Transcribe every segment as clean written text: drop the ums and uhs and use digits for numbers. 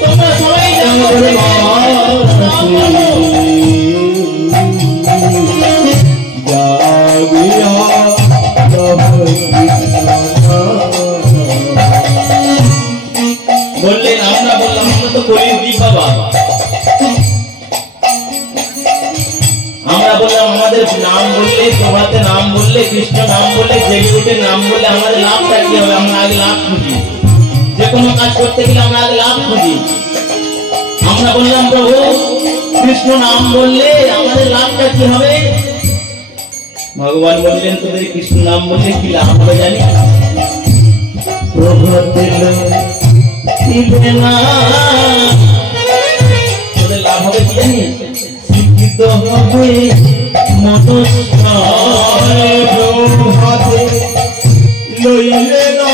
তোমরা সবাই বললেন, আমরা বললাম আমরা তো কলিযুগী বাবা। আমরা বললাম আমাদের নাম বললে, প্রভাতে নাম বললে, কৃষ্ণ নাম বললে, জেগে উঠে নাম বললে আমাদের লাভটা কি হবে? আমরা আগে লাভ খুঁজি, যে কোনো কাজ করতে গেলে আমরা আগে লাভ খুঁজি। আমরা বললাম প্রভু কৃষ্ণ নাম বললে আমাদের লাভটা কি হবে? ভগবান বললেন তোদের কৃষ্ণ নাম বললে কি লাভ হবে জানি? তোদের লাভ হবে কি জানি? শিক্ষিত হবে মনস্কারে লইলে না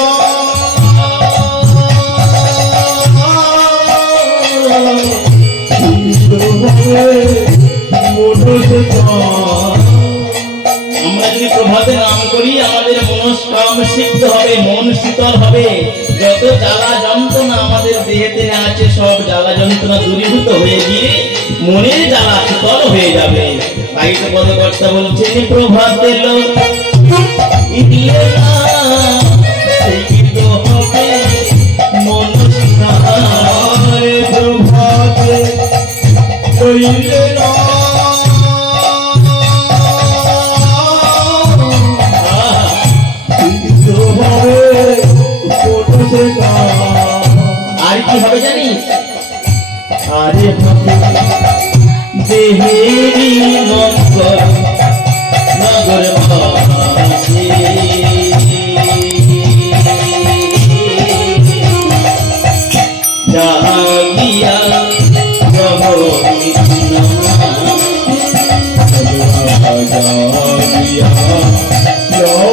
আমরা যদি প্রভাতে নাম করি আমাদের মনস্কাম সিদ্ধ হবে, মন শীতল হবে। যত জ্বালা যন্ত্রণা আমাদের দেহেতে আছে সব জ্বালা যন্ত্রণা দূরীভূত হয়ে গিয়ে মনের জ্বালা শীতল হয়ে যাবে। তাই তো পদকর্তা বলছে যে প্রভাতে হবে মনস্কারে প্রভাতে লইলে না আর কি হবে জানিস? আরে দেহেরি মঙ্গল নগর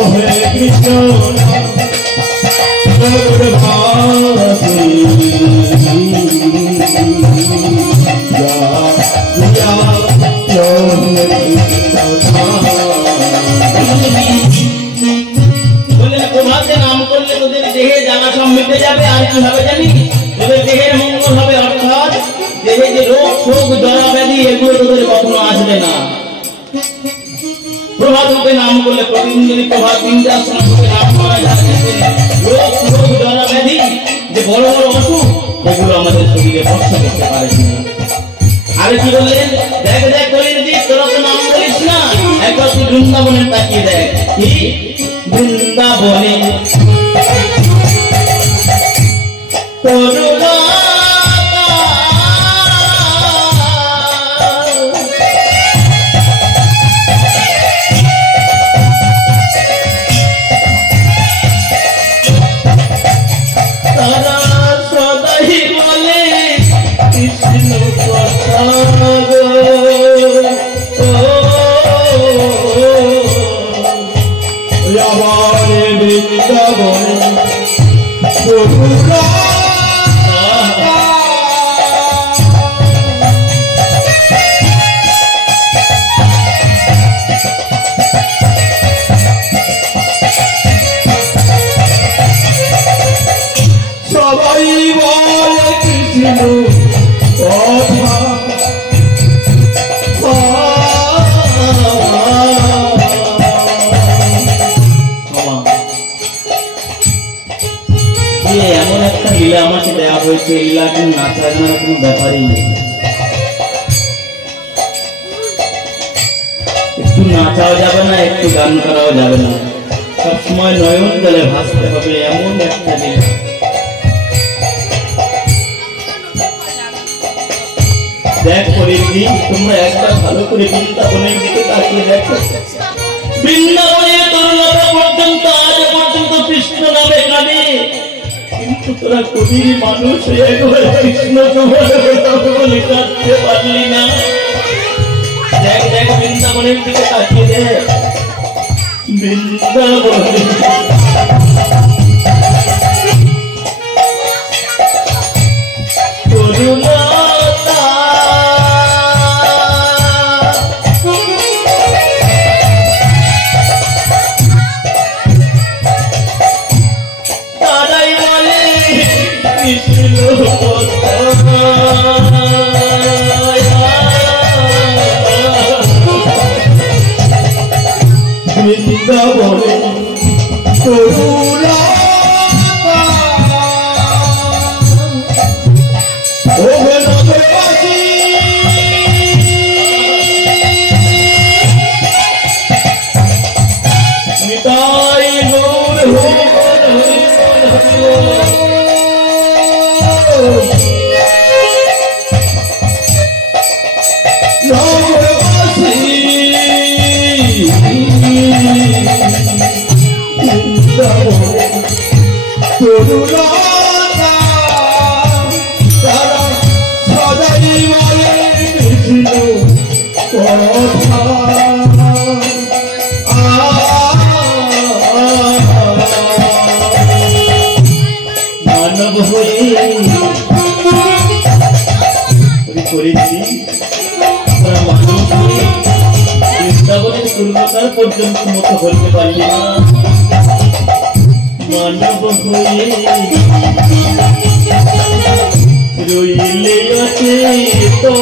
জাগিয়া কৃষ্ণ প্রভাতে নাম করলে তোদের দেহে জ্বালা সব মিটে যাবে। আর কি হবে জানি? তোদের দেহের মঙ্গল হবে, অর্থাৎ দেহে যে রোগ শোক জরা ব্যাধি এগুলো তোদের কখনো আসবে না। প্রভাত রূপে নাম করলে প্রতিদিন যদি প্রভাত তিনটার সময় নাম করা যায়, রোগ শোক জরা ব্যাধি যে বড় বড় অসুখ এগুলো আমাদের শরীরে স্পর্শ করতে পারে না। আরে কি বললেন? দেখ দেখ বলেন যে তোরা তো নাম বলিস না, একবার তুই বৃন্দাবনের তাকিয়ে দেখ। কি বৃন্দাবনে সবাই বলে কৃষ্ণ এমন একটা লীলা আমাকে দেওয়া হয়েছে, এই লীলা কিন্তু নাচার কোনো ব্যাপারই নেই। একটু নাচাও যাবে না, একটু গান করাও যাবে না, সবসময় নয়ন জলে ভাসতে হবে, এমন একটা লীলা। দেখ পরিধি, তোমরা একটা ভালো করে বৃন্দাবনের দিকে তাকিয়ে দেখো। বৃন্দাবনের তরুণরা পর্যন্ত আজ পর্যন্ত কৃষ্ণ নামে কাঁদে, কিন্তু তোরা কবির মানুষ একবার কৃষ্ণ তোমার বলে কাঁদতে পারলি না। দেখ দেখ বৃন্দাবনের দিকে তাকিয়ে দেখ, বৃন্দাবনে তরুণা বৃন্দাবনে তরুরা বৃন্দাবনের পূর্ণতার পর্যন্ত মতো বলতে পারলি না মানব হয়ে রইলে আছে তো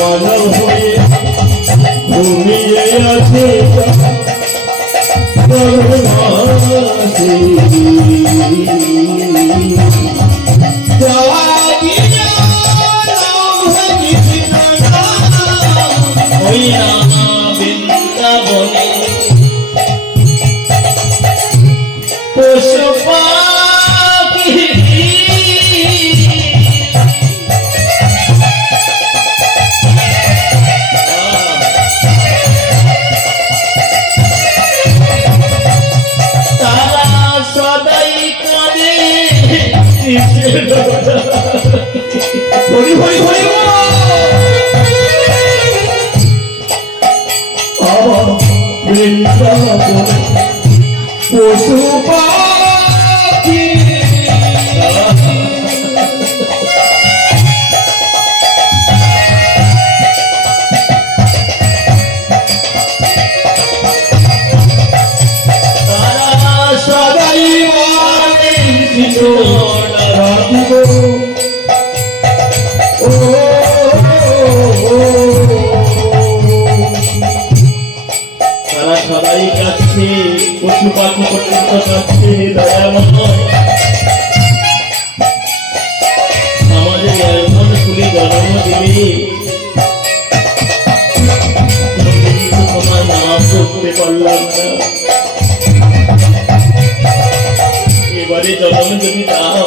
মানব হয়ে ঘুমিয়ে আছে বৃন্দাবনে পশু পাখি হরি হরি হরি বৃন্দাবন পশু পাখি তারা সদাই তারা সবাই কাছে পশু পাখি পর্যন্ত কাছে দয়াময় আমাদের এমন ফুলে জন্ম দিলে তোমার নাম করতে পারলাম না এবারে জন্ম যদি দাও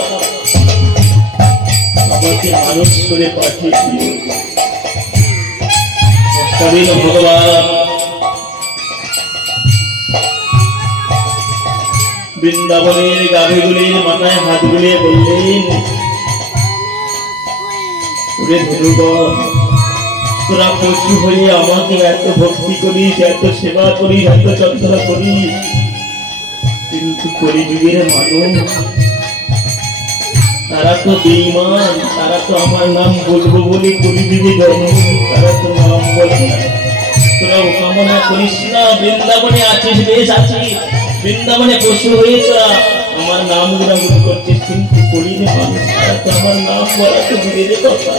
আমাকে মানুষ করে পাঠিয়ে দিও কবির ভগবান বৃন্দাবনের গাভীগুলির মাথায় হাত বুলিয়ে বললেন ওরে ধনুগণ তোরা পশু হয়ে আমাকে এত ভক্তি করিস এত সেবা করিস এত যন্ত্রণা করিস কিন্তু কলিযুগের মানুষ তারা তো বেঈমান তারা তো আমার নাম বলবো বলে কলিযুগে জন্ম তারা তো নাম বলে না তোরা কামনা করিস না বৃন্দাবনে আছিস বেশ আছিস বৃন্দাবনে পশু হয়ে তোরা আমার নাম গুণাগুণ করছিস কিন্তু কলিযুগে মানুষ তারা তো আমার নাম বলা তো দূরের কথা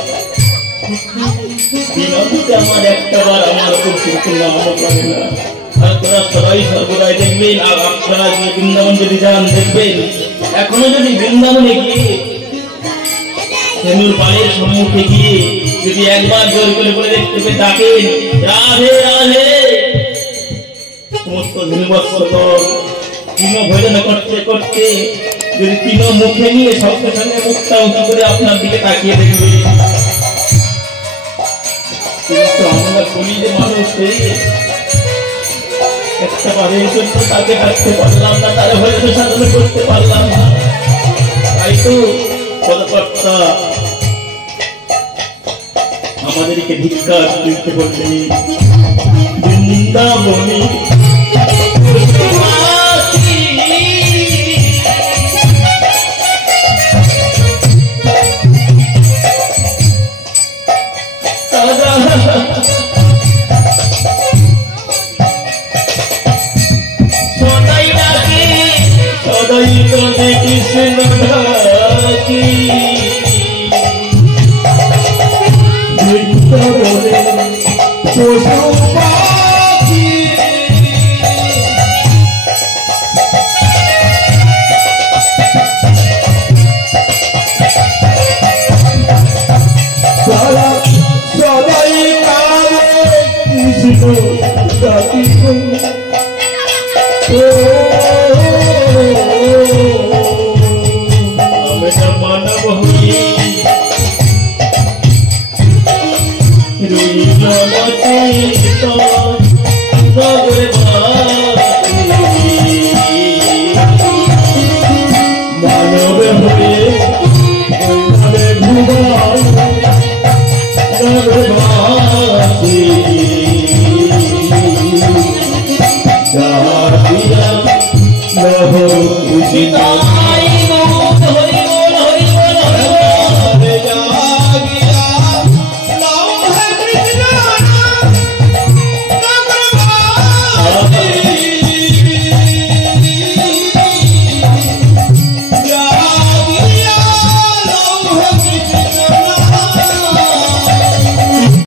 বিনামূল্যে আমার একটা বার আমার উপর কিন্তু নামও করে না তোরা সবাই সর্বদাই দেখবেন আর আপনারা যে বৃন্দাবন যদি যান দেখবেন এখনো যদি বৃন্দাবনে গিয়ে ধনুর পাড়ের সম্মুখে গিয়ে যদি একবার জোর করে বলে দেখতে ডাকেন রাধে রাধে সমস্ত ধনুবৎসগণ তৃণ ভোজন করতে করতে যদি তৃণ মুখে নিয়ে সঙ্গে সঙ্গে মুখটা উঁচু করে আপনার দিকে তাকিয়ে দেখবে কিন্তু আমরা কলিযুগের মানুষ একটা বাড়ির জন্য তাকে ডাকতে পারলাম না তারা হয়তো সাধন করতে পারলাম না তাই তো পদকর্তা আমাদেরকে ভিক্ষা দিতে বললেন বৃন্দাবনে তাই কাঁদে কৃষ্ণ ঢাকি বৃন্দাবনে পশু